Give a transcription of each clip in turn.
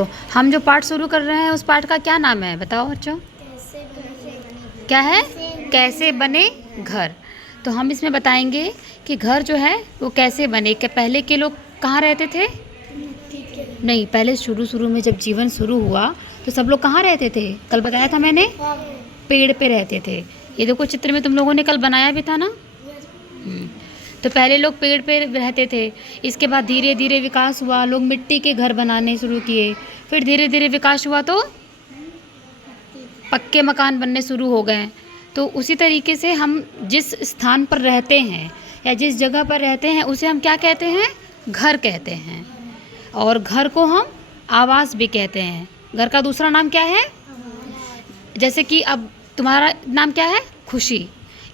तो हम जो पाठ शुरू कर रहे हैं उस पाठ का क्या नाम है बताओ बच्चों। क्या है? कैसे बने घर। तो हम इसमें बताएंगे कि घर जो है वो कैसे बने। क्या पहले के लोग कहाँ रहते थे? नहीं, पहले शुरू में जब जीवन शुरू हुआ तो सब लोग कहाँ रहते थे? कल बताया था मैंने, पेड़ पे रहते थे। ये देखो चित्र में तुम लोगों ने कल बनाया भी था ना। तो पहले लोग पेड़ पे रहते थे। इसके बाद धीरे धीरे विकास हुआ, लोग मिट्टी के घर बनाने शुरू किए। फिर धीरे धीरे विकास हुआ तो पक्के मकान बनने शुरू हो गए। तो उसी तरीके से हम जिस स्थान पर रहते हैं या जिस जगह पर रहते हैं उसे हम क्या कहते हैं? घर कहते हैं। और घर को हम आवास भी कहते हैं। घर का दूसरा नाम क्या है? जैसे कि अब तुम्हारा नाम क्या है? खुशी,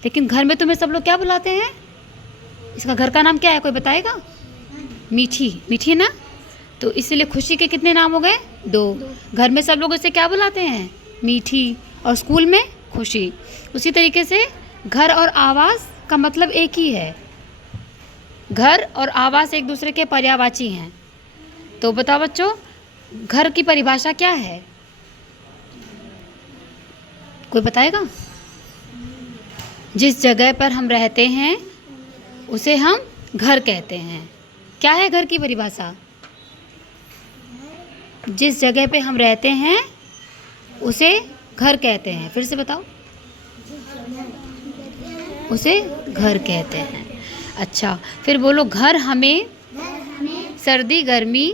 लेकिन घर में तुम्हें सब लोग क्या बुलाते हैं? इसका घर का नाम क्या है, कोई बताएगा? मीठी। मीठी ना? तो इसलिए खुशी के कितने नाम हो गए? 2। घर में सब लोग इसे क्या बुलाते हैं? मीठी। और स्कूल में खुशी। उसी तरीके से घर और आवास का मतलब एक ही है। घर और आवास एक दूसरे के पर्यायवाची हैं। तो बताओ बच्चों, घर की परिभाषा क्या है? कोई बताएगा? जिस जगह पर हम रहते हैं उसे हम घर कहते हैं। क्या है घर की परिभाषा? जिस जगह पे हम रहते हैं उसे घर कहते हैं। फिर से बताओ। उसे घर कहते हैं। अच्छा, फिर बोलो। घर हमें सर्दी गर्मी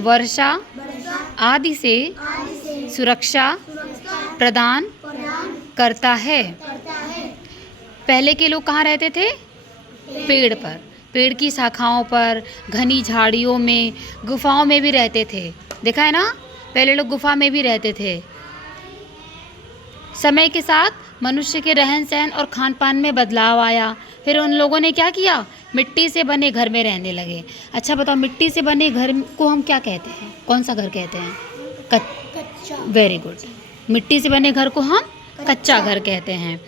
वर्षा आदि से सुरक्षा प्रदान करता है। पहले के लोग कहाँ रहते थे? पेड़ पर, पेड़ की शाखाओं पर, घनी झाड़ियों में, गुफाओं में भी रहते थे। देखा है ना, पहले लोग गुफा में भी रहते थे। समय के साथ मनुष्य के रहन सहन और खान पान में बदलाव आया। फिर उन लोगों ने क्या किया? मिट्टी से बने घर में रहने लगे। अच्छा बताओ, मिट्टी से बने घर को हम क्या कहते हैं? कौन सा घर कहते हैं? कच्चा। Very good. मिट्टी से बने घर को हम कच्चा घर कहते हैं।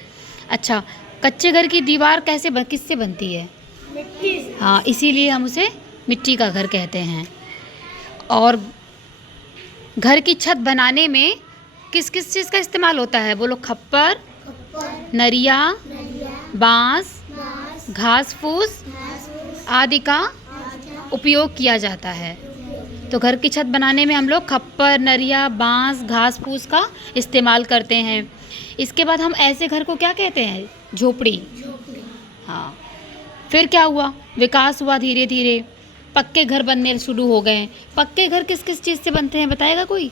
अच्छा, कच्चे घर की दीवार किससे बनती है? मिट्टी से। हाँ, इसीलिए हम उसे मिट्टी का घर कहते हैं। और घर की छत बनाने में किस किस चीज़ का इस्तेमाल होता है? बोलो। खप्पर, नरिया, बांस, घास फूस आदि का उपयोग किया जाता है। तो घर की छत बनाने में हम लोग खप्पर, नरिया, बांस, घास फूस का इस्तेमाल करते हैं। इसके बाद हम ऐसे घर को क्या कहते हैं? झोपड़ी। हाँ। फिर क्या हुआ? विकास हुआ धीरे धीरे, पक्के घर बनने शुरू हो गए। पक्के घर किस किस चीज़ से बनते हैं बताएगा कोई?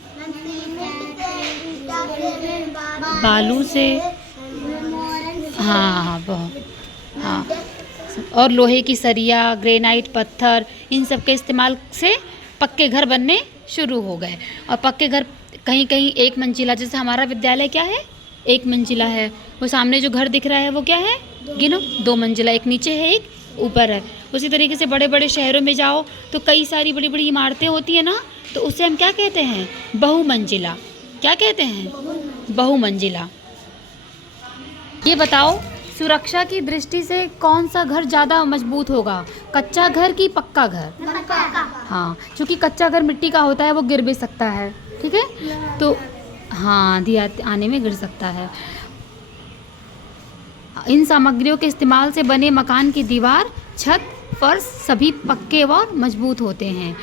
बालू से। हाँ बहुत। हाँ, और लोहे की सरिया, ग्रेनाइट पत्थर, इन सब के इस्तेमाल से पक्के घर बनने शुरू हो गए। और पक्के घर कहीं कहीं एक मंजिला, जैसे हमारा विद्यालय क्या है? एक मंजिला है। वो सामने जो घर दिख रहा है वो क्या है? गिनो। 2 मंजिला, एक नीचे है एक ऊपर है। उसी तरीके से बड़े बड़े शहरों में जाओ तो कई सारी बड़ी बड़ी इमारतें होती है ना, तो उसे हम क्या कहते हैं? बहुमंजिला। क्या कहते हैं? बहुमंजिला। ये बताओ, सुरक्षा की दृष्टि से कौन सा घर ज़्यादा मजबूत होगा? कच्चा घर कि पक्का घर? हाँ, क्योंकि कच्चा घर मिट्टी का होता है, वो गिर भी सकता है। ठीक है, तो हाँ, आंधी आने में गिर सकता है। इन सामग्रियों के इस्तेमाल से बने मकान की दीवार, छत, फर्श सभी पक्के व मजबूत होते हैं।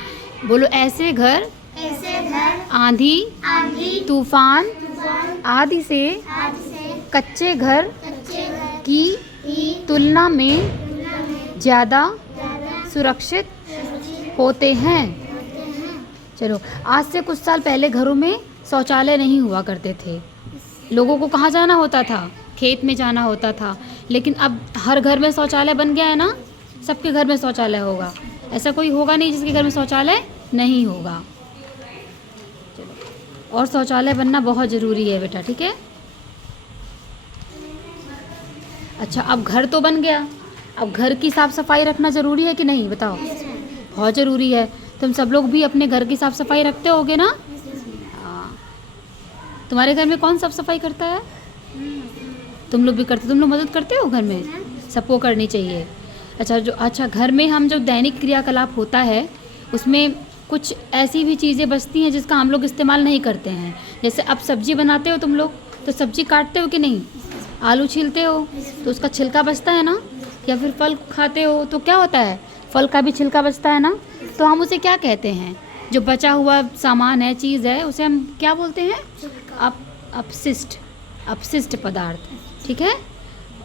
बोलो। ऐसे घर आंधी तूफान आदि से कच्चे घर की तुलना में ज़्यादा सुरक्षित होते हैं। चलो, आज से कुछ साल पहले घरों में शौचालय नहीं हुआ करते थे। लोगों को कहाँ जाना होता था? खेत में जाना होता था। लेकिन अब हर घर में शौचालय बन गया है ना, सबके घर में शौचालय होगा। ऐसा कोई होगा नहीं जिसके घर में शौचालय नहीं होगा। और शौचालय बनना बहुत ज़रूरी है बेटा, ठीक है? अच्छा, अब घर तो बन गया, अब घर की साफ़ सफाई रखना ज़रूरी है कि नहीं बताओ? बहुत ज़रूरी है। तुम सब लोग भी अपने घर की साफ़ सफाई रखते होगे ना? हाँ। तुम्हारे घर में कौन साफ़ सफाई करता है? तुम लोग भी करते? तुम लोग मदद करते हो घर में? सबको करनी चाहिए। अच्छा, घर में हम जो दैनिक क्रियाकलाप होता है उसमें कुछ ऐसी भी चीज़ें बचती हैं जिसका हम लोग इस्तेमाल नहीं करते हैं। जैसे अब सब्जी बनाते हो तुम लोग, तो सब्जी काटते हो कि नहीं, आलू छीलते हो तो उसका छिलका बचता है ना, या फिर फल खाते हो तो क्या होता है, फल का भी छिलका बचता है ना। तो हम उसे क्या कहते हैं, जो बचा हुआ सामान है, चीज़ है, उसे हम क्या बोलते हैं, अपशिष्ट, अपशिष्ट पदार्थ। ठीक है,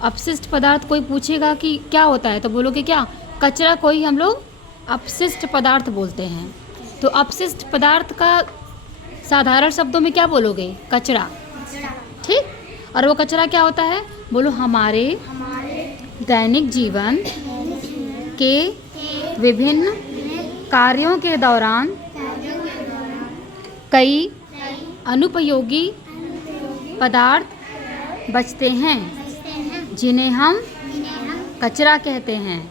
अपशिष्ट पदार्थ कोई पूछेगा कि क्या होता है तो बोलोगे क्या, कचरा को ही हम लोग अपशिष्ट पदार्थ बोलते हैं। तो अपशिष्ट पदार्थ का साधारण शब्दों में क्या बोलोगे, कचरा। ठीक, और वो कचरा क्या होता है, बोलो हमारे दैनिक जीवन के विभिन्न कार्यों के दौरान कई अनुपयोगी पदार्थ बचते हैं जिन्हें हम कचरा कहते हैं।